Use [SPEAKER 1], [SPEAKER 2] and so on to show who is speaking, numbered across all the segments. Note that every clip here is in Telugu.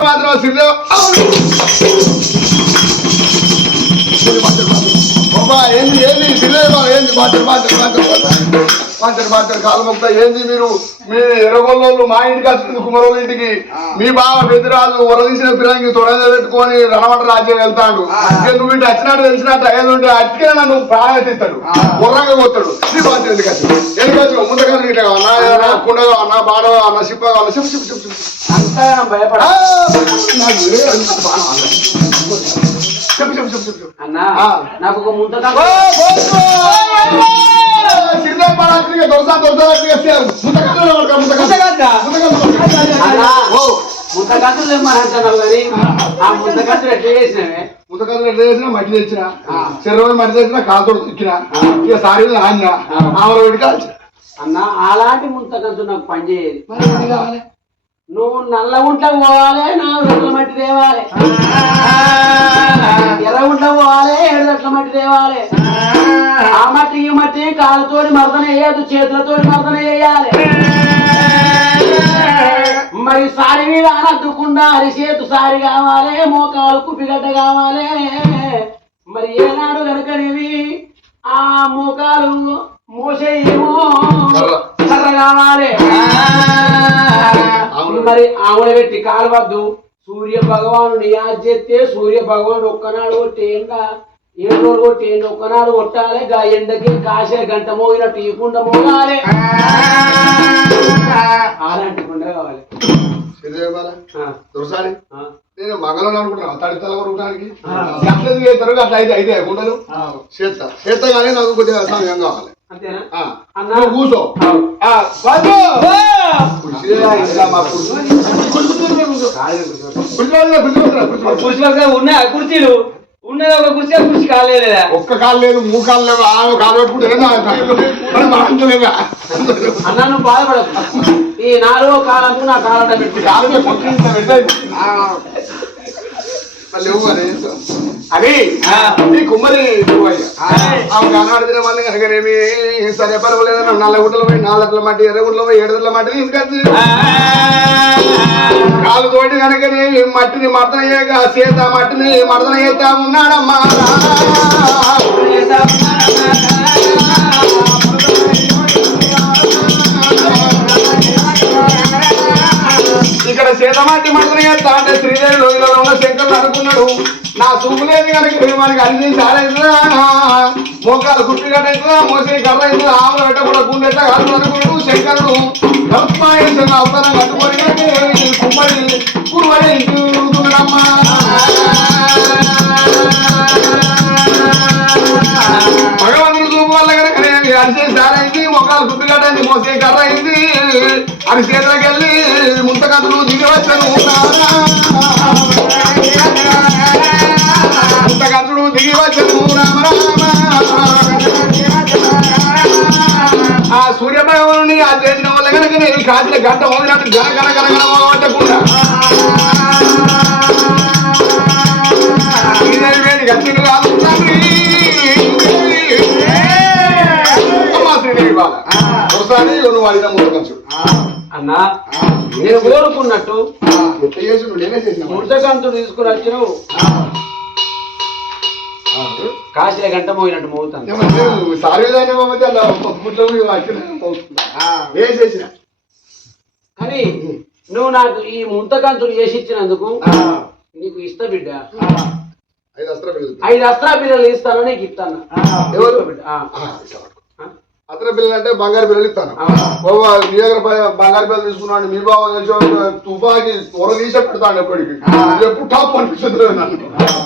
[SPEAKER 1] మాత్రం సిరిదేవ ఏంది ఏంది సిరిదేవ ఏంది బాధ్యత బాధ్యత బాధ్యత బాధ్యత బాధ్యత కాలు మొక్తా ఏంది మీరు? మీ ఎర్రగొల్లోళ్ళు మా ఇంటికి వచ్చింది కుమరోళ్ళ ఇంటికి. మీ బావ పెద్దరాజు వరదీసిన పిల్లలకి తొడద పెట్టుకొని రణవట రాజ్యం వెళ్తాడు. నువ్వు ఇటు వచ్చినట్టు తెలిసినట్టు అయ్యేది ఉంటే అట్టికే నన్ను ప్రాణతిస్తాడు గుర్రంగా కొత్తాడు నీ బాధ్యత ఎందుకు వచ్చింది? ఎందుకు వచ్చి ముందుగా ఇట్లా కావాలా ఏదైనా కుండ కావాలా బాడ కావాలా సిప్ప కావాలా చెప్పు చెప్పు చెప్పు చెప్పు. అన్న. చెప్పు చెప్పు చెప్పు
[SPEAKER 2] అన్నా. నాకు ఒక ముద్ద
[SPEAKER 1] పాడాత్రిగా దొరసా దొరసా ముద్దకల్లో పడక ముద్దకల్లో
[SPEAKER 2] అన్నా
[SPEAKER 1] ఓ
[SPEAKER 2] ముద్ద కత్తులు తెమ్మనంటున్నావు కానీ ఆ ముద్ద కత్తులు ఎట్లా చేసినవే
[SPEAKER 1] ముద్దకల్లో ఎట్లా చేసినా మట్టి తెచ్చిన చెరువు మట్టి తెచ్చిన కాలుతో ఇక్కిన ఇక సారీ ఆడిన ఆమె
[SPEAKER 2] అన్న అలాంటి ముద్ద కత్తు నాకు పని నువ్వు నల్ల గుంట పోవాలి నాలుగు ఎర్ర మట్టి తేవాలి. ఎర్ర గుంట పోవాలి ఏడుదట్ల మట్టి తేవాలి. ఆ మట్టి ఈ మట్టి కాలుతోటి మర్దన వేయదు చేతులతోటి మర్దన వేయాలి. మరి సారి మీద అనద్దుకుండా అరిచేతు సారి కావాలి మోకాలు కుప్పిగడ్డ కావాలి. మరి ఏనాడు కనుక ఆ మోకాలు
[SPEAKER 1] కర్ర.
[SPEAKER 2] కావాలి
[SPEAKER 1] ఆవులు.
[SPEAKER 2] మరి ఆవులు పెట్టి కాలవద్దు. సూర్య భగవానుడు యాద్ చేస్తే సూర్య భగవానుడు ఒక్కనాడు కొట్టి ఎండ ఏడు రోజులు కొట్టి ఎండ ఒక్కనాడు కొట్టాలి. గా ఎండకి కాసే గంట మోగినట్టు ఈ కుండ మోగాలి. అలాంటి కుండ కావాలి.
[SPEAKER 1] దొరసాలి. నేను మగలను అనుకుంటున్నా. తడి తల కొరకడానికి అట్లేదు అట్లా అయితే అయితే కుండలు. చేస్తా. చేస్తా కానీ నాకు కొద్దిగా సమయం కావాలి.
[SPEAKER 2] అంతేనా?
[SPEAKER 1] ఆ.
[SPEAKER 2] అన్న.
[SPEAKER 1] కూర్చో.
[SPEAKER 3] ఉన్నాయి కుర్చీలు. ఉన్నది ఒక కుర్చీ ఆ కుర్చీ కాలేదా
[SPEAKER 1] ఒక్క కాలు లేదు మూడు కాలు లేవు ఆమె కాలు పెట్టుకుంటే మాట్లాడలేదా?
[SPEAKER 2] అన్న నువ్వు బాధపడకు. ఈ నాలుగో కాలంకు నా కాలంట పెట్టి
[SPEAKER 1] అది కుమ్మరి. ఆమె కనబడితే మళ్ళీ కనుకనేమి సరే పర్వాలేదన్న నల్ల గుడ్డలు పోయి నాలుగు మట్టి ఎర్ర గుడ్డలు పోయి ఏడుదల మట్టి తీసుకొచ్చి కాలు తోటి కనుకనేమి మట్టిని మర్దన సీత మట్టిని మర్దన చేస్తా ఉన్నాడమ్మా. ఇక్కడ సీతమాటి మర్దన చేస్తా అంటే శ్రీదేవి లోయలో ఉన్న శంకరుడు అనుకున్నాడు. నా చూపు కనుక మనకి అన్ని సారైతుందా మోకాలు గుట్టి కట్టవుతుందా మోసే కర్ర అవుతుందా ఆవులు పెట్ట కూడా గుండె కాదు అనుకున్నాడు శంకరుడు. కప్పాయించిన అవతారం కట్టుకొని కుమ్మడి కురువడి తిరుగుతున్నాడమ్మా మొక్కలు కుప్పిగడ్డైంది మోసే కర్ర అయింది అది చేతులకెళ్ళి ముంతకథలు దిగివచ్చను ముంతకథలు దిగివచ్చను రామ ఆ సూర్యభగవాను ఆ చేసిన వల్ల కనుక నేను కాసిన గంట వదిలినట్టు గన గన గన గన ఒకసారి నువ్వు అడిగిన మూడు
[SPEAKER 2] అన్న నేను కోరుకున్నట్టు తీసుకుని వచ్చినావు. కాశీల గంట మోగినట్టు మోగుతాను కానీ నువ్వు నాకు ఈ ముంతకంతుడు చేసి ఇచ్చినందుకు నీకు ఇస్తా బిడ్డ.
[SPEAKER 1] ఐదు అస్త్ర పిల్లలు
[SPEAKER 2] ఐదు అస్త్రా పిల్లలు ఇస్తాను నీకు ఇస్తాను.
[SPEAKER 1] ఎవరు?
[SPEAKER 2] బిడ్డ ఆ.
[SPEAKER 1] అతని పిల్లలు అంటే బంగారు పిల్లలు ఇస్తాను. బాబా దగ్గర బంగారు పిల్లలు తీసుకున్నాడు మీ బాబా తుపాకి త్వర తీసే పెడతాడు ఎప్పటికి. ఎప్పుడు టాప్ అనిపిస్తుంది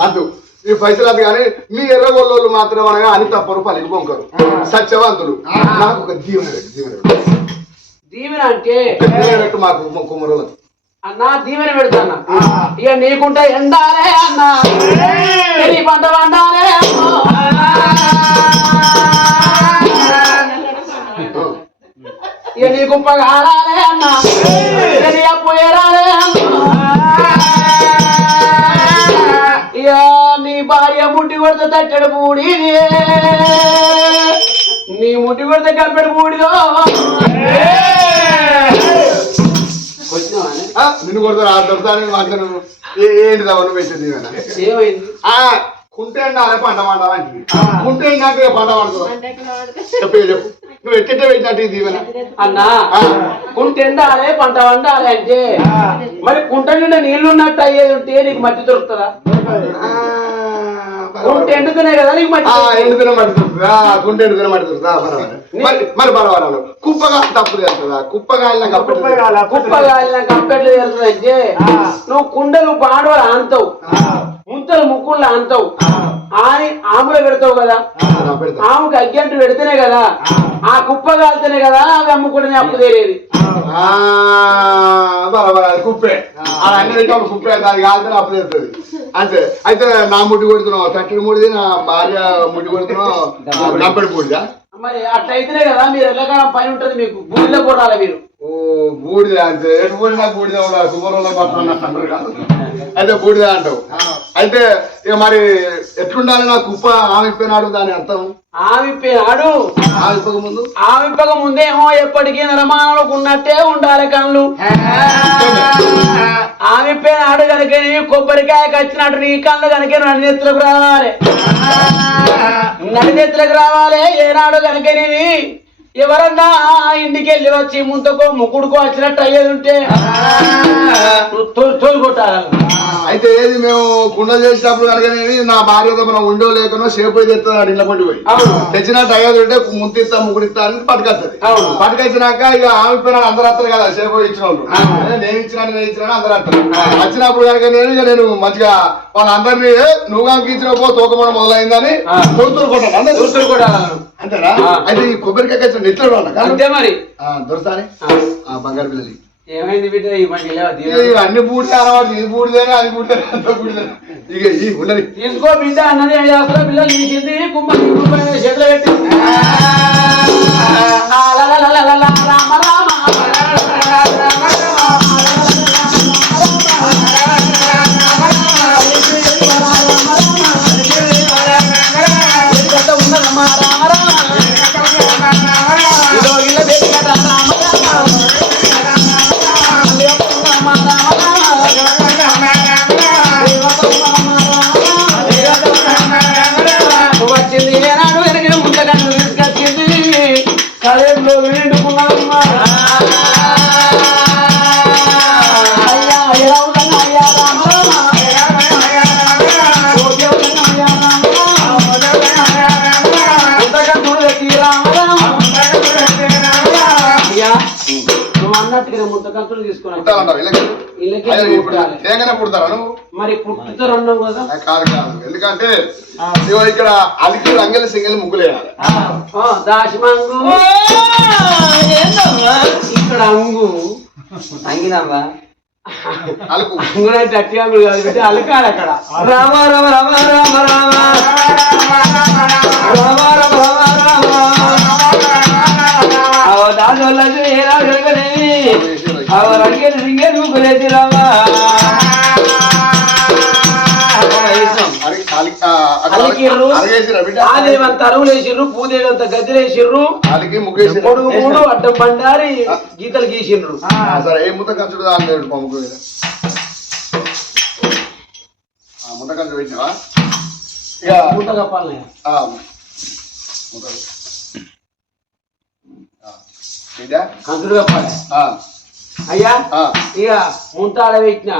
[SPEAKER 1] అందు ఈ పైసలు అది కానీ మీ ఎర్రగొల్లోళ్ళు మాత్రం అనగా అని తప్పరు పలికి పొంకరు సత్యవంతులు. నాకు ఒక దీవెన దీవెన
[SPEAKER 2] దీవెన అంటే
[SPEAKER 1] ఒక దీవెన పెట్టు మాకు కుమ్మరులకు
[SPEAKER 2] అన్నా దీవెన పెడతాను? ఇక నీకుంటే ఎండాలే అన్నా. పంట పండాలే ఇక నీ కుప్ప కాలాలే అన్నా ఏరాలే ఇక నీ భార్య ముట్టి కొడితే తట్టెడు పూడి నీ ముట్టి కొడితే కంపెడు పూడిలో
[SPEAKER 1] నిన్ను? కొడతారు ఆ దొరసాని మాత్రం ఏంటి తవను పెట్టింది?
[SPEAKER 2] ఏమైంది?
[SPEAKER 1] ఆ కుంటే అనే పంట పండాలంటే కుంటే నాకు పంట పండుతుంది? చెప్పు చెప్పు. నువ్వు ఎట్టే పెట్టినట్టు ఈమెన?
[SPEAKER 2] అన్నా. కుంట ఎండాలే పంట వండాలి అంటే మరి కుంట నిండా నీళ్ళు ఉన్నట్టు అయ్యేది ఉంటే నీకు మట్టి దొరుకుతుందా గుంట కదా
[SPEAKER 1] మరి మరి కుప్పగా తప్పు
[SPEAKER 2] తెలుస్తుందా కుప్పగాలిన నువ్వు కుండలు బాడవలు ఆంతవు ముంతలు ముక్కుళ్ళు ఆంతవు ఆని ఆములు పెడతావు కదా. ఆముకి అగ్గంటు పెడితేనే కదా. ఆ. కుప్పగాలితేనే కదా అవి అమ్ముకుంటేనే అప్పు ఆ.
[SPEAKER 1] ఆ, బరాబర్ అది కుప్పే అది అన్ని పెట్టినప్పుడు కుప్పే దానికి కాల్చిన అప్పు చేస్తుంది అంతే అయితే నా ముడ్డి కొడుతున్నావు కట్టెడు ముడిది నా భార్య ముడ్డి కొడుతున్నావు డంపెడు పూడిదా
[SPEAKER 2] మరి అట్లయితేనే కదా మీరు ఎల్లకాలం పని ఉంటుంది మీకు బూడిలో పోరాలి మీరు
[SPEAKER 1] ఓ బూడిద అంతే ఎటు పోయినా బూడిద ఉండాలి కుమ్మరంలో పట్టుకున్న అంటారు కాదు అయితే బూడిద అంటావు. అయితే ఇక మరి ఎట్లుండాలి నా కుప్ప ఆమె ఇప్పినాడు దాని అర్థం?
[SPEAKER 2] ఆవిప్పినాడు?
[SPEAKER 1] ఆమె ఇప్పక ముందు?
[SPEAKER 2] ఆవిప్పక ముందేమో ఎప్పటికీ నరమానలకు ఉన్నట్టే ఉండాలి కళ్ళు. ఆవిప్పినాడు కనుక నీ కొబ్బరికాయ కచ్చినట్టు నీ కళ్ళు కనుక నడినెత్తులకు రావాలి. నడినెత్తులకు రావాలి. ఏనాడు కనుక నేను ఎవరన్నా ఇంటికి వెళ్ళి వచ్చి ముంతకో ముక్కుడుకో వచ్చినట్టు అయ్యేది ఉంటే నువ్వు తోలు తోలు కొట్టాలి.
[SPEAKER 1] అయితే ఏది మేము కుండ చేసినప్పుడు నేను నా భార్యతో మనం ఉండో లేకనో సేపు అయితే తెస్తున్నాడు ఇంట్లో పడి పోయి. తెచ్చినట్టు అయ్యేది ఉంటే ముంతిస్తా ముగ్గురిస్తా అని పట్టుకొస్తుంది. పట్టుకొచ్చినాక ఇక ఆమె పిల్లలు అందరూ వస్తారు కదా సేపు ఇచ్చిన వాళ్ళు. నేను ఇచ్చినాను నేను ఇచ్చినాను అందరూ వస్తారు వచ్చినప్పుడు కనుక నేను ఇక నేను మంచిగా వాళ్ళందరినీ "ఏ, నువ్వు ఇచ్చిన పో తోకమడం మొదలైందని. కొడుతురు కొట్టాను అంతేనా. అయితే ఈ కొబ్బరికాయ నిద్ర
[SPEAKER 2] అంతే మరి
[SPEAKER 1] దొరసాని బంగారు పిల్లలు
[SPEAKER 2] ఏమైంది బిడ్డ
[SPEAKER 1] అన్ని పూడితే ఇది పూడితేనే అది పూడితేనే అంత పూడితేనే ఇక
[SPEAKER 2] తీసుకో బిడ్డ అన్నది ఏం చేస్తారో పిల్లలు నీకింది కుంభం చేతిలో పెట్టి రామ రామ
[SPEAKER 1] తేగానే పుడతారా నువ్వు?
[SPEAKER 2] మరి పుట్టుతారు అన్నావు కదా
[SPEAKER 1] కాదు కాదు. ఎందుకంటే ఇగో ఇక్కడ అలికి రంగలి సింగలి ముగ్గులు వేయాలి.
[SPEAKER 2] ఆ, దాశమంగు ఇక్కడ అంగు.
[SPEAKER 3] అంగినమ్మా
[SPEAKER 1] అలుకు.
[SPEAKER 2] అంగునైతే అట్టి అంగులు కాదు పెట్టి అలకాడు అక్కడ.
[SPEAKER 3] రామ రామ రామ రామ రామ రామ. రామ రామ రామ అవ దాసోళ్ళ ఏ రాజులకనే
[SPEAKER 2] அவர் அடிக்கடி சிங்க நூக்கு லேசிராவா తరువులేసిర్రు
[SPEAKER 1] పూదేగంత గదిలేసిర్రు
[SPEAKER 2] పొడుగు మూడు అడ్డం బండారి గీతలు గీసిర్రు
[SPEAKER 1] సరే ఏ ముద్ద ఖర్చుడు దాని పంపు ముద్ద ఖర్చు పెట్టినవా ఇక
[SPEAKER 2] ముద్ద కప్పాలి
[SPEAKER 1] ముద్ద
[SPEAKER 2] కంకుడు కప్పాలి అయ్యా? ఇక ముంత ఆడబెట్టిన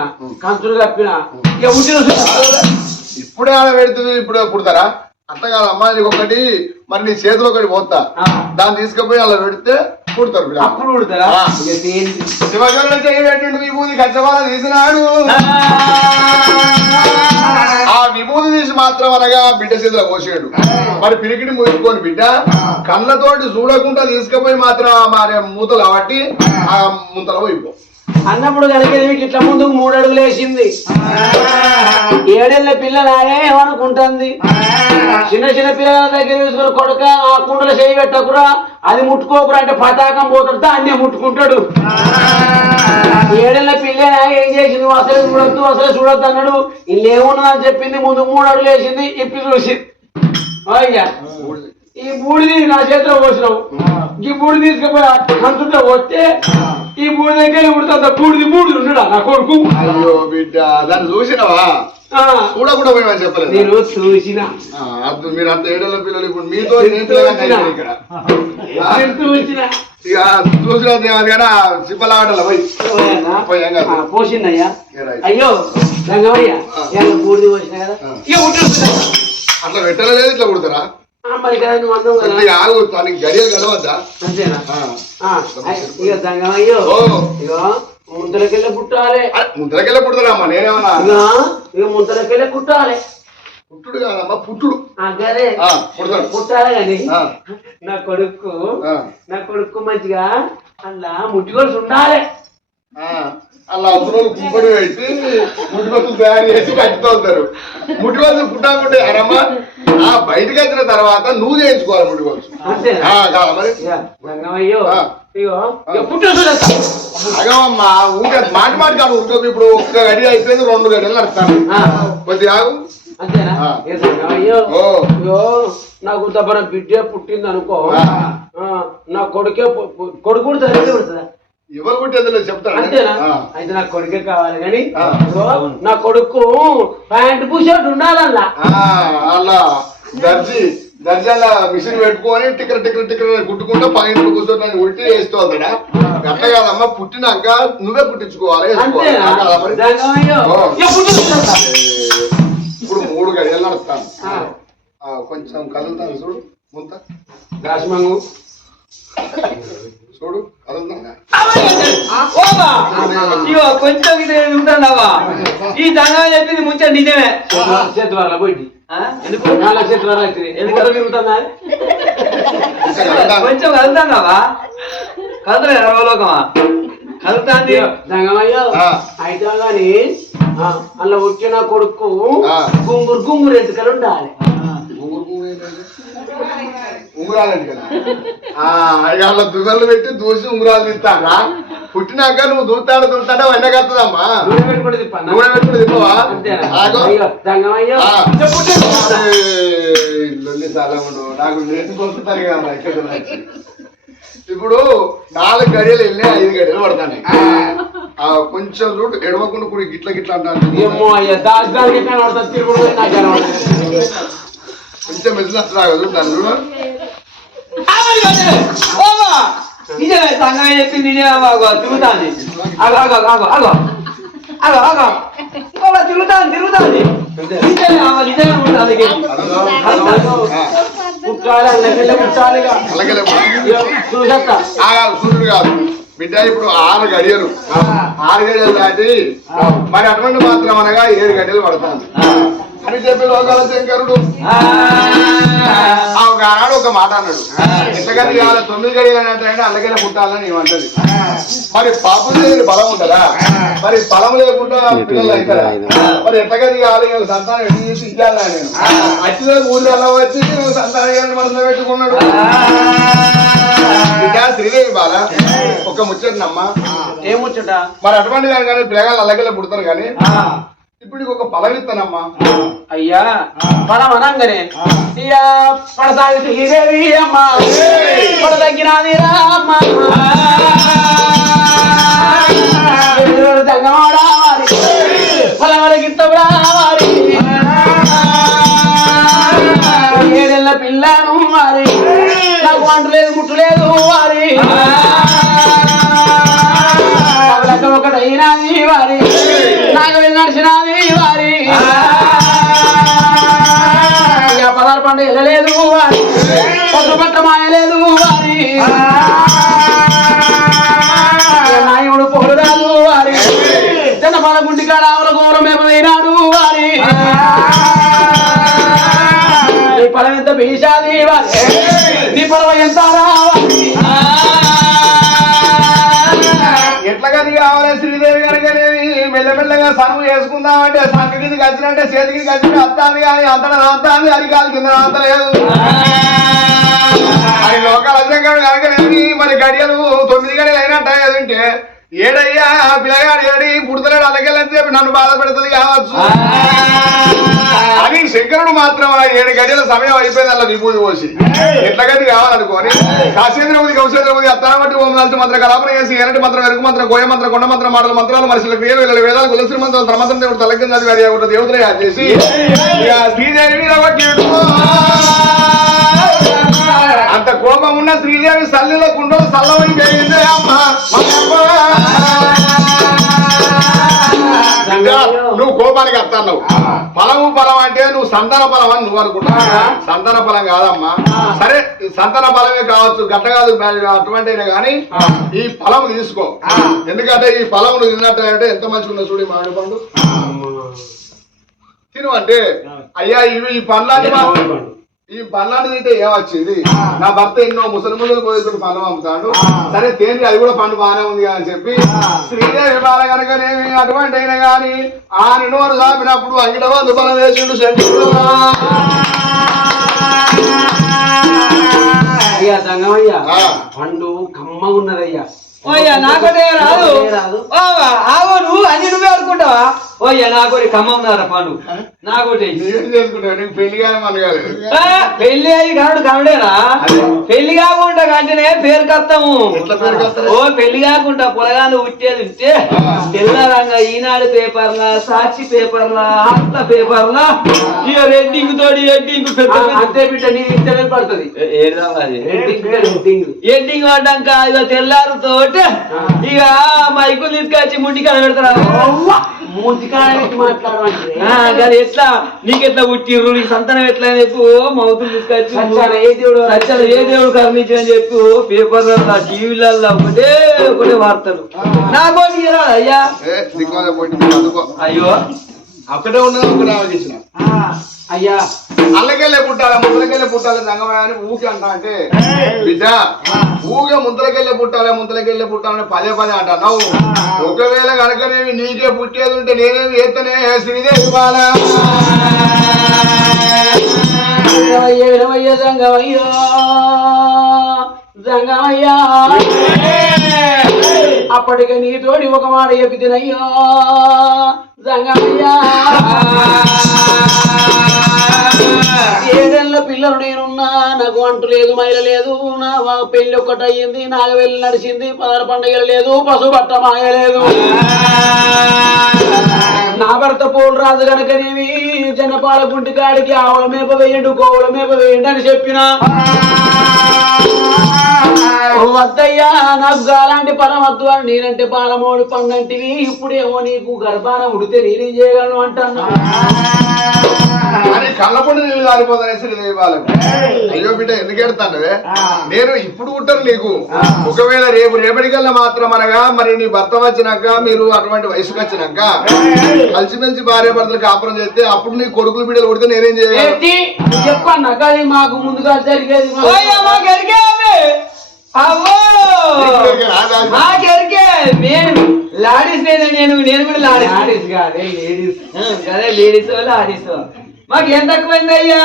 [SPEAKER 2] కంచులు కప్పిన ఇక ఉంటుంది
[SPEAKER 1] ఇప్పుడే ఆడబెడుతుంది ఇప్పుడే పుడతారా అట్లా కాదు అమ్మాయికి ఒకటి మరి నీ చేతిలో ఒకటి పోతా. దాన్ని తీసుకుపోయి అలా పెడితే పుడతారు
[SPEAKER 2] అప్పుడు
[SPEAKER 1] పుడతారా శివగంలో చేయబెట్టిండు మీ పూజ తీసినాడు. విభూతి తీసి మాత్రం అనగా బిడ్డ చేతిలో పోసాడు. మరి పిరికిడి మూసుకొని బిడ్డ. కళ్ళతోటి చూడకుండా తీసుకుపోయి మాత్రం మరి మూతలు అవట్టి ఆ. ముంతలో పోయిపో
[SPEAKER 2] అన్నప్పుడు కలిగేది నీకు ఇట్లా ముందుకు మూడు అడుగులు వేసింది. ఏడేళ్ళ పిల్లలాగే ఏమనుకుంటుంది? చిన్న చిన్న పిల్లల దగ్గర తీసుకుని కొడుక ఆ కుండలు చేయి పెట్టకురా అది ముట్టుకోకురా అంటే పతాకం పోతాడు అన్నీ ముట్టుకుంటాడు. ఏడేళ్ళ పిల్ల ఏం చేసింది? అసలు చూడొద్దు అసలు చూడొద్దు అన్నాడు. ఇల్లు ఏమున్నదని చెప్పింది ముందు మూడు అడుగులు వేసింది ఇప్పి చూసి. అయ్యా ఈ బూడిని నా చేతిలో పోసినావు. ఈ బూడి తీసుకుపోయి కంచుంటే వస్తే
[SPEAKER 3] ఈ బూడి దగ్గర ఉడుతుంది బూడిది బూడిది ఉండడా? నా కొడుకు?
[SPEAKER 1] అయ్యో బిడ్డ దాన్ని చూసినావా?
[SPEAKER 3] ఆ,
[SPEAKER 1] కూడా కూడా పోయి చెప్పలేదు.
[SPEAKER 3] నేను చూసిన.
[SPEAKER 1] మీరు అంత ఏడేళ్ళ పిల్లలు ఇప్పుడు మీతో
[SPEAKER 3] చూసిన.
[SPEAKER 1] ఇక చూసినది ఏమది కానీ సిప్పలాగటల పోయి. కాదు.
[SPEAKER 3] పోసిందయ్యా. అయ్యో రంగమయ్య బూడిది పోసిన కదా. ఇక
[SPEAKER 1] అట్లా పెట్టలేదు? ఇట్లా కుడతారా ఆగు గడియలు
[SPEAKER 3] అంతేనా. ఇగో పుట్టాలి
[SPEAKER 1] పుడతారమ్మా నేనేమన్నా?
[SPEAKER 3] ఇక ముందరకెళ్ళి కుట్టాలి.
[SPEAKER 1] పుట్టుడు కాదమ్మా పుట్టుడు.
[SPEAKER 3] అదే. పుట్టాలి కానీ నా కొడుకు నా కొడుకు మంచిగా అలా ముట్టిగొలుసు ఉండాలి
[SPEAKER 1] ఆ. అలా అవసరం కుంపడి పెట్టి ముడిపత్తులు తయారు చేసి కట్టుతూ ఉంటారు. ముడిపత్తులు పుట్టాకుంటే అరమ్మా ఆ బయటకు వచ్చిన తర్వాత నువ్వు చేయించుకోవాలి మరి. అగమమ్మా ఊరికే మాటి మాటి కాదు ఊరికే ఇప్పుడు ఒక్క గడి అయిపోయింది రెండు గడియలు నడుస్తాను. కొద్దిగా ఆగు.
[SPEAKER 3] నాకు దబ్బర బిడ్డే పుట్టింది అనుకో నా కొడుకే కొడుకు కూడా
[SPEAKER 1] ఎవరు కొట్టేది చెప్తాను
[SPEAKER 3] అంతేనా. అయితే నా కొడుకే కావాలి కానీ నా కొడుకు ప్యాంట్ బుషర్ట్ ఉండాలల్లా.
[SPEAKER 1] ఆ, అలా. దర్జీ దర్జాల మిషన్ పెట్టుకొని టిక్కర్ టిక్కర్ టిక్కర్ కుట్టుకుంటా పైన కూర్చొని ఉల్టీ వేస్తూ ఉంటాడా అట్లా కాదమ్మా పుట్టినాక నువ్వే పుట్టించుకోవాలి ఇప్పుడు మూడు గడియలు నడుస్తాను. కొంచెం కదులుతాను చూడు ముంత.
[SPEAKER 3] రాజమంగు
[SPEAKER 1] చూడు
[SPEAKER 3] కొంచెం ఇది ఉంటావా ఈ దంగా చెప్పింది ముంచే నిజమే.
[SPEAKER 2] పోయింది
[SPEAKER 3] ఆ?
[SPEAKER 2] ఎందుకు? వల్ల అవుతుంది ఎందుకు తిరుగుతుందా
[SPEAKER 1] కొంచెం
[SPEAKER 3] కలుగుతావా కదులే
[SPEAKER 2] రంగమయ్య
[SPEAKER 1] ఆ.
[SPEAKER 2] అయితే కానీ అలా వచ్చిన కొడుకు. గుంగురు గుంగురు ఎంటుకలు ఉండాలి?
[SPEAKER 1] ఉంగరాలండి కదా. అలా దుగలు పెట్టి దూసి ఉంగరాలు తింటారా పుట్టినాక నువ్వు దూతాడు దూతాడు వెంట కత్తదమ్మా. నూనె పెట్టుకుని తిప్పవా? నాకు కదా. ఇప్పుడు నాలుగు గడియలు వెళ్ళి ఐదు గడియలు పడతాయి ఆ, కొంచెం చూడు ఎడవకుండా కూడా గిట్ల గిట్ల
[SPEAKER 2] కనబడుతుంది.
[SPEAKER 1] కొంచెం మెసినట్టు రాగదు దాన్ని చూడు.
[SPEAKER 3] నిజమే చెప్పింది తిరుగుతాంది అగో అగో అగో అగో అగో అగో ఓబా తిరుగుతాంది నిజమే నిజమే ఉంటుంది
[SPEAKER 2] అల్లకెళ్ళి చూసేస్తా
[SPEAKER 1] సూర్యుడు కాదు బిడ్డ ఇప్పుడు ఆరు గడియలు ఆరు గడియలు దాటి మరి అటువంటి మాత్రం అనగా ఏడు గడియలు పడతాను అని చెప్పి లోకాల శంకరుడు. ఆ. ఒక ఆనాడు ఒక మాట అన్నాడు. ఎంతకని కావాలి తొమ్మిది గడియలు అంటే అలాగే పుట్టాలని ఏమంటది మరి పాపం లేని బలం ఉంటదా? మరి బలం లేకుండా పిల్లలు అవుతారా మరి ఎంతకని కావాలి? సంతానం ఎన్ని చేసి ఇచ్చాలా నేను? అచ్చిలో ఊళ్ళో అలా వచ్చి సంతానం మనలో పెట్టుకున్నాడు? శ్రీదేవి బాల ఒక ముచ్చటనమ్మా.
[SPEAKER 2] ఏముచ్చట
[SPEAKER 1] మరి అటువంటి కానీ కానీ పిల్లగాళ్ళు అలాగే పుడతారు కానీ ఇప్పుడు ఒక బలం ఇస్తానమ్మా
[SPEAKER 2] అయ్యా పదం అనంగానే ఇక పడసాగి శ్రీదేవి అమ్మ పడదగ్గినది రామ్మ ఎదురు దంగమాడా వారి. పలవల గిత్తవు రావారి ఏడెళ్ళ పిల్లను వారి. నాకు వంట లేదు ముట్టు లేదు వారి. పగలక ఒకటైనది వారి. ఇక వెళ్ళలేదు వారి. పసుపు పట్ట మాయలేదు వారి ఇక నాయకుడు వారి. జనపాల గుండి కాడ ఆవుల గోరం ఏమైనాడు వారి. నీ పొలం ఎంత పీసాది వారి. నీ పొలం ఎంత రావాలి
[SPEAKER 1] ఎట్లా కది కావాలి శ్రీదేవి కనుకనేవి మెల్లమెల్లగా సనువు చేసుకుందామంటే సంఖ కిందకి వచ్చినట్టే చేతికి వచ్చిన అత్తాంది కానీ అంతట అంతాంది అరికాలు కింద అంతలేదు అది లోకాల అధ్యక్షుడు కనుకనేవి మరి గడియలు తొమ్మిది గడియలు అయినట్టు ఏదంటే ఏడయ్యా ఆ పిల్లగాడు ఏడి పుడతలేడు అలాగేలని చెప్పి నన్ను బాధ పెడుతుంది కావచ్చు అని శంకరుడు మాత్రం ఆ ఏడు గడియల సమయం అయిపోయింది అలా విభూతి పోసి. ఎట్లగని కావాలనుకోని కాశీంద్రముడి కౌశల్యం ఉంది అత్తానబట్టి ఓం నలసి మంత్ర కలాపన చేసి ఎరటి మంత్రం ఎరుకు మంత్రం గోయ మంత్రం కొండ మంత్రం మాటల మంత్రాలు మనుషుల క్రియలు వీళ్ళ వేదాలు కులశ్రీ మంత్రాలు ధర్మంత్రం దేవుడు తలకింద వారి దేవతలు చేసి శ్రీదేవి. అంత కోపం ఉన్న శ్రీదేవి సల్లిలో కుండో సల్లవని అమ్మ నువ్వు కోపానికి వస్తావు ఫలము ఫలం అంటే నువ్వు సంతాన ఫలం అని నువ్వు అనుకుంటున్నా సంతాన ఫలం కాదమ్మా. సరే సంతాన ఫలమే కావచ్చు గట్ట కాదు అటువంటి కానీ ఈ ఫలం తీసుకో. ఎందుకంటే ఈ ఫలం నువ్వు తిన్నట్టు అంటే ఎంత మంచిగా ఉందో చూడు మామిడి పండు. తిను అంటే అయ్యా ఇవి ఈ పండ్లాన్ని మా- ఈ పళ్ళాన్ని తింటే ఏమొచ్చింది నా భర్త ఎన్నో ముసలి ముసలు పళ్ళు అమ్ముతాడు సరే తేండి అది కూడా పండు బాగానే ఉంది అని చెప్పి శ్రీదేవి బాల కనుకనేమి అటువంటి అయినా గాని ఆ నిన్నోరు సాపినప్పుడు అంగిట వందు బలం వేసిండు
[SPEAKER 2] అయ్యా సంగమయ్యా. పండు కమ్మ ఉన్నదయ్యా.
[SPEAKER 3] నాకోటే రాదు. ఆగో నువ్వు అన్ని నువ్వే అనుకుంటావా? నాకోటి ఖమ్మం నారా పండు. నాకోటి పెళ్ళి అయ్యి కనుడు కనుడేనా పెళ్ళి కాకుండా కంటేనే పేరు కస్తాము? ఓ పెళ్ళి కాకుండా పొలగాలు ఉట్టేది ఉంటే తెల్లరంగా ఈనాడు పేపర్లా సాక్షి పేపర్లా ఆత్మ పేపర్లా ఇక రెడ్డింగ్ తోడి పెద్ద పెద్ద
[SPEAKER 2] అంతే బిడ్డ నీ ఇంటనే పడుతుంది.
[SPEAKER 3] ఎండింగ్ పడ్డాక ఇక తెల్లారుతో ఇక మైకులు తీసుకొచ్చి ముట్టి కడ పెడతారా కానీ ఎట్లా? నీకెట్లా పుట్టిర్రు? నీ సంతానం ఎట్లా అని చెప్పు మౌతులు తీసుకొచ్చి
[SPEAKER 2] ఏ దేవుడు
[SPEAKER 3] సత్యాన ఏ దేవుడు కరుణించని చెప్పు పేపర్లలో టీవీలలో ఒకటే ఒకటే వార్తలు. నాకు రాదు అయ్యా? అయ్యో.
[SPEAKER 1] అక్కడే ఉన్నది ఒకటి ఆలోచించిన
[SPEAKER 2] అయ్యా
[SPEAKER 1] అల్లకెళ్ళే పుట్టాలి ముందరకెళ్ళే పుట్టాలి సంగమయ్య అని ఊకే అంటా అంటే బిడ్డ ఊగే ముందరకెళ్ళే పుట్టాలి ముందరకెళ్ళే పుట్టాలని పదే పదే అంటున్నావు ఒకవేళ కనుకనేవి నీకే పుట్టేది ఉంటే నేనేమి ఏతనే శ్రీదేవి బాల
[SPEAKER 2] సంగమయ్య వినమయ్య సంగమయ్యో సంగమయ్యా అప్పటికి నీతోడి ఒక మాట చెప్పినయ్యో సంగమయ్యా ఏడేళ్ళ పిల్లలు నేనున్నా నాకు అంటు లేదు మైల లేదు. నా పెళ్ళి ఒక్కటి అయ్యింది నాకు వెళ్ళి నడిచింది పదహారు పండుగలు లేదు పశువు బట్ట మాయలేదు నా భర్త పోలు రాజు కనుకనేవి జనపాల గుంటి కాడికి ఆవుల మేప వేయండు గోవుల మేప వేయండి అని చెప్పిన. వద్దయ్యా నాకు గాలాంటి పనం వద్దు అని నేనంటే పాలమోడి పండంటివి. ఇప్పుడేమో నీకు గర్భాన ఉడితే నేనేం చేయగలను అంటాను
[SPEAKER 1] కళ్ళపొండి నీళ్ళు కాలిపోతానే శ్రీదేవి బాలకు అయ్యో బిడ్డ ఎందుకు ఎడతాండవే నేను ఇప్పుడు ఉంటాను నీకు. ఒకవేళ రేపు రేపటికల్లా మాత్రం అనగా మరి నీ భర్త వచ్చినాక మీరు అటువంటి వయసుకు వచ్చినాక కలిసిమెలిసి భార్య భర్తలు కాపురం చేస్తే అప్పుడు నీ కొడుకులు బిడ్డలు కొడితే నేనేం
[SPEAKER 2] ఏంటి? చెప్పన్నా కానీ మాకు ముందుగా జరిగేది.
[SPEAKER 3] మాకెరికే నేను లాడీస్ నేను నేను నేను కూడా లాడీస్
[SPEAKER 2] Ladies కాదే, ladies.
[SPEAKER 3] అదే లేడీస్ ఆడీస్ మాకేం తక్కువైంది అయ్యా?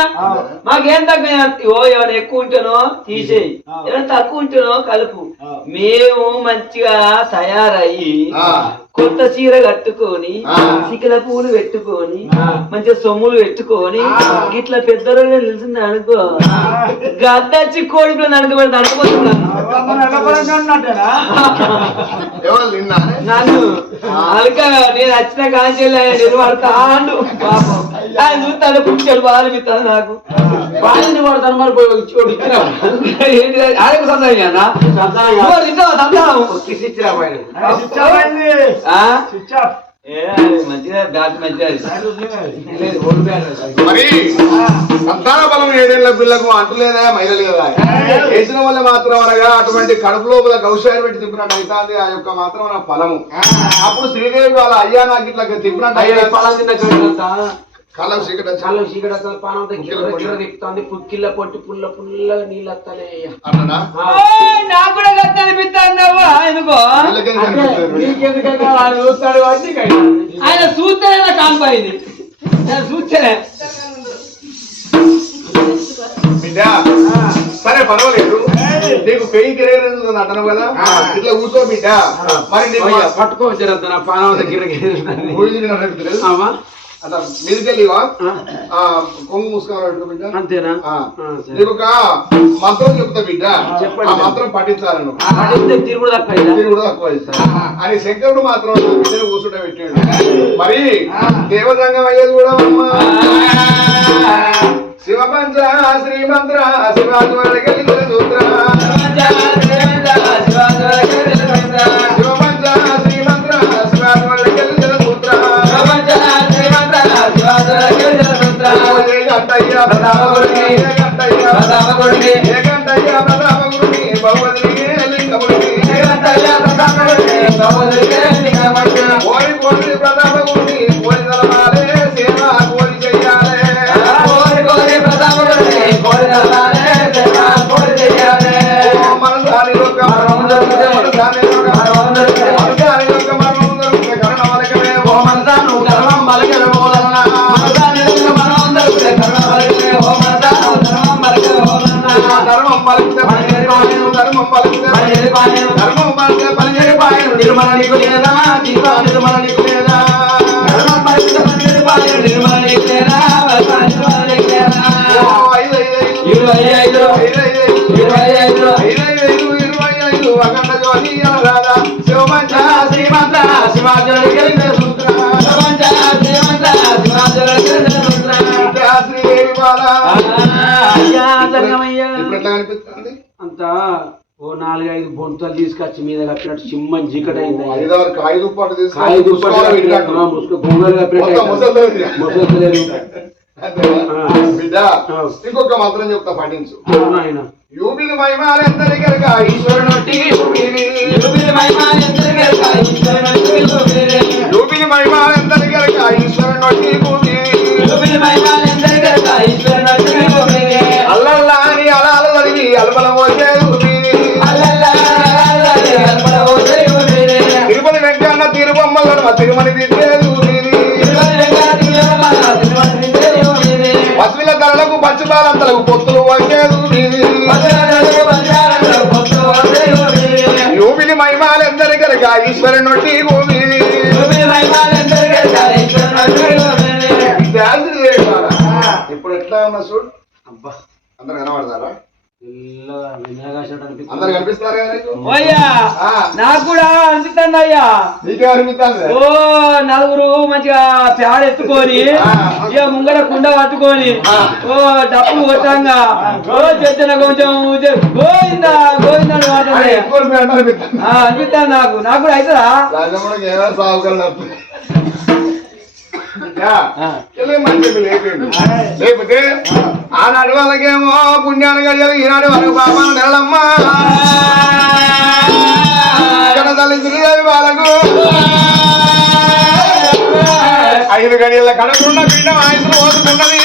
[SPEAKER 3] మాకేం తక్కువ ఓ ఏమైనా ఎక్కువ ఉంటేనో తీసేయి. ఏమైనా తక్కువ ఉంటేనో కలుపు. మేము మంచిగా తయారయ్యి. కొత్త చీర కట్టుకొని. సికిల పూలు పెట్టుకొని. మంచిగా సొమ్ములు పెట్టుకొని ఇట్లా పెద్ద రోజు నిలిచింది అనుకో గద్దచ్చి కోడిపిల్ల నడకబడి నడకపోతున్నాను
[SPEAKER 1] ఎవరు నిన్నా?
[SPEAKER 3] అలక నేను వచ్చిన కాంచెల్లి ఆయన నిలబడతాడు పాపం. ఆయన చూస్తాడు పుట్టెలు బాధలు మిత్తాడు నాకు.
[SPEAKER 2] వాళ్ళని పడతాను మరి పోయి
[SPEAKER 3] ఏంటి సంతానం అన్న తింటావా సంతానం
[SPEAKER 1] మరి బలం ఏడేళ్ళ పిల్లకు అంటులేదా మైలలేదా వేసిన వల్ల మాత్రం అనగా అటువంటి కడుపు లోపల గౌశాలు పెట్టి తిప్పినట్టు అవుతుంది. ఆ యొక్క మాత్రం ఫలము. అప్పుడు శ్రీదేవి వాళ్ళ అయ్యా నాకు ఇట్లా తిప్పినట్టు
[SPEAKER 2] అయ్యా పొలం తిన్న
[SPEAKER 1] చీకటి
[SPEAKER 2] పానం గిర్ర గిర్ర తిప్పుతుంది. పుక్కిళ్ళ పుల్ల నీళ్ళు వస్తానే
[SPEAKER 3] నాకు కూడా అనిపిస్తావు
[SPEAKER 2] చూస్తాడు.
[SPEAKER 3] ఆయన చూస్తేనే నాకు చూస్తేనే.
[SPEAKER 1] సరే పర్వాలేదు. నీకు పెయిన్ కిరేది అంటాను కదా? ఇట్లా కూర్చో బిడ్డ. మరి
[SPEAKER 2] పట్టుకోవచ్చు పానం. ఆమా
[SPEAKER 1] అట్లా మీదికెళ్ళివా
[SPEAKER 2] ఆ,
[SPEAKER 1] కొంగు మూసుకోవాలి బిడ్డ.
[SPEAKER 2] అంతేనా.
[SPEAKER 1] నీకు ఒక మంత్రం చెప్తా బిడ్డ. ఆ మంత్రం
[SPEAKER 2] తిరుగుడు తక్కువ
[SPEAKER 1] తక్కువ. అని శంకరుడు మాత్రం బిడ్డను కూర్చుంటే పెట్టాడు మరి దేవతంగం అయ్యేది కూడా అమ్మా. శివపంచ శ్రీమంత్ర శివాజీ సూత్ర. ఓడి పోటీ ప్రతాప గుడి పోయి తలమాలే. నిర్మల పని చేయ పాయను ధర్మం పాలించే పని చేయ పాయను నిర్మల నిర్మల నిర్మల ఎట్లా కనిపిస్తుంది?
[SPEAKER 2] అంత ఓ నాలుగైదు బొంతలు తీసుకొచ్చి మీద కట్టినట్టు చిమ్మని చీకటి అయింది
[SPEAKER 1] ఇంకొక మంత్రం చెప్తా కనుక కనుక కనుక తిరుమల పశువుల ధరలకు పచ్చిపాలంతలకు పొత్తులు వంగేదు యోగిని మహిమాలందరి కనుక ఈశ్వరు నొట్టి భూమి ఇప్పుడు ఎట్లా ఉన్నా చూడు.
[SPEAKER 2] అబ్బా
[SPEAKER 1] అందరు కనబడతారా? నాకు?
[SPEAKER 3] కూడా ఓ నలుగురు మంచిగా పేడ ఎత్తుకొని ఇక ముంగర కుండ పట్టుకొని ఓ డబ్బులు కొట్టంగా ఓ చెత్తన కొంచెం గోవిందా
[SPEAKER 1] గోవిందని
[SPEAKER 3] మాట్లాడే అనిపిస్తా అనిపిస్తాను నాకు. నాకు కూడా అవుతుందా?
[SPEAKER 1] లేకపోతే ఆనాడు వాళ్ళకేమో పుణ్యాలు గడియలు ఈనాడు వాళ్ళకి పాపాలు నెలమ్మా తల్లి శ్రీదేవి వాళ్ళకు. ఐదు గడియల కడుపున్న బిడ్డ ఆయన పోతున్నది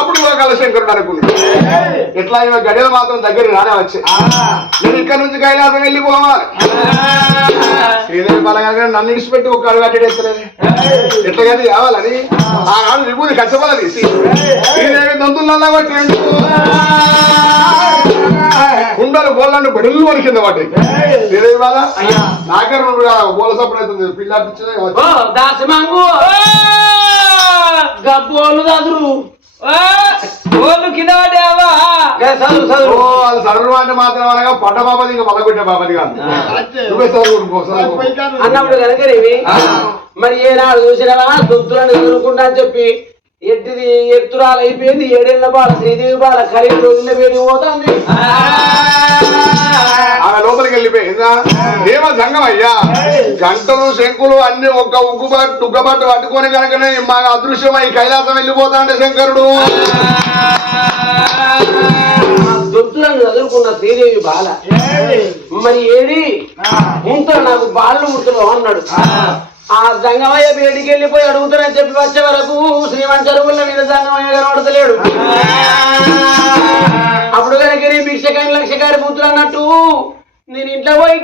[SPEAKER 1] అప్పుడు లోకాల శంకరుడు అనుకున్నాడు. ఎట్లా ఇవ గడియలు మాత్రం దగ్గర రానే వచ్చి. నేను ఇక్కడ నుంచి కైలాసం వెళ్ళిపోవాలి. శ్రీదేవి బలగా నన్ను ఇడిచిపెట్టి ఒక అడుగు అడ్డు ఎత్తలేదు ఎట్లా గది కావాలని ఆ నాడు విభూతి కష్టపడ తీసి శ్రీదేవి దంతులల్లా కొట్టి కుండలు బోళ్ళను బడులు వరకు కింద పడ్డాయి శ్రీదేవి బాల నాకర్ బోల సప్పుడు అవుతుంది పిల్ల
[SPEAKER 2] ఓ దాసమాంగు గబ్బోలు దాదురు
[SPEAKER 3] ఓళ్ళు కింద పడ్డావా?
[SPEAKER 2] చదువు
[SPEAKER 1] అంటే మాత్రం అనగా పడ్డ బాబది ఇంకా పదకొట్టే బాబది కాదు. నువ్వే చదువు పో, చదువు.
[SPEAKER 2] అన్నప్పుడు కనుక ఇవి? మరి ఏనాడు చూసినావా? దుద్దులను ఎదుర్కొంటా అని చెప్పి ఎట్టిది ఎత్తురాలు అయిపోయింది ఏడేళ్ళ బాల శ్రీదేవి బాల ఖరీదు రోజుల వేడి పోతుంది
[SPEAKER 1] అయ్యా గంటలు శంకులు అన్ని ఒక్క ఉగ్గుబాటు ఉగ్గబాటు పట్టుకొని కనుకనే మా అదృశ్యమై కైలాసం వెళ్ళిపోతాంటే శంకరుడు.
[SPEAKER 2] దొత్తులను చదువుకున్న శ్రీదేవి బాల. మరి ఏడి? ఉంటాడు నాకు బాలు ముట్టులో అన్నాడు. ఆ. సంగమయ్య బయటికి వెళ్ళిపోయి అడుగుతానని చెప్పి వచ్చే వరకు శ్రీమంత చెరువుల్లో నేను సంగమయ్య కనబడతలేడు అప్పుడు కనుక భిక్షకాని లక్షకారి పుత్రులు అన్నట్టు నేను ఇంట్లో పోయి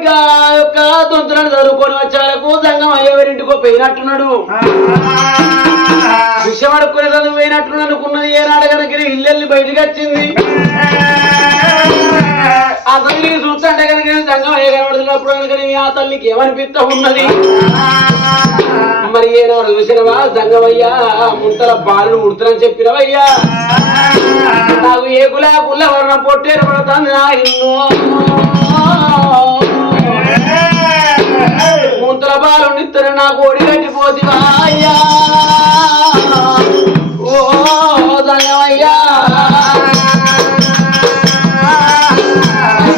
[SPEAKER 2] యొక్క దొంతులను చదువుకొని వచ్చే వరకు సంగమయ్య ఎవరింటికో పోయినట్టున్నాడు భిక్ష పడుకునే చదువు పోయినట్టు అనుకున్నది ఏనాడు కనుక ఇల్లెళ్ళి బయటికి వచ్చింది. ఆ తల్లిని చూస్తుంటే కనుక సంఘం ఏ కనబడుతున్నప్పుడు కనుక ఆ తల్లికి ఏమనిపిస్తా ఉన్నది? మరి ఏనాడు చూసినవా? సంగమయ్యా ముంతల బాలు ఉడుతునని చెప్పినవయ్యా. నాకు ఏ కులా కుల్ల వర్ణం పొట్టేరు పడుతుంది నా ఇల్లు ముంతల బాలు నిత్తరు నాకు ఒడి కట్టిపోతివా అయ్యా. ఓ సంగమయ్యా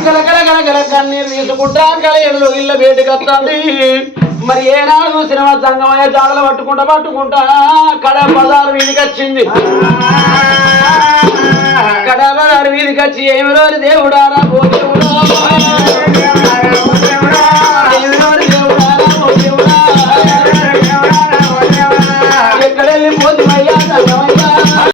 [SPEAKER 2] కలకల కన్నీరు తీసుకుంటా కలయలు ఇళ్ళ బయటకు వస్తుంది. మరి ఏనాడు సినిమా సంగమయ్య జాగలు పట్టుకుంటా పట్టుకుంటా కడ బజారు వీధికి వచ్చింది. కడ బజారు వీధికి వచ్చి ఏమి రోజు దేవుడారా ఓ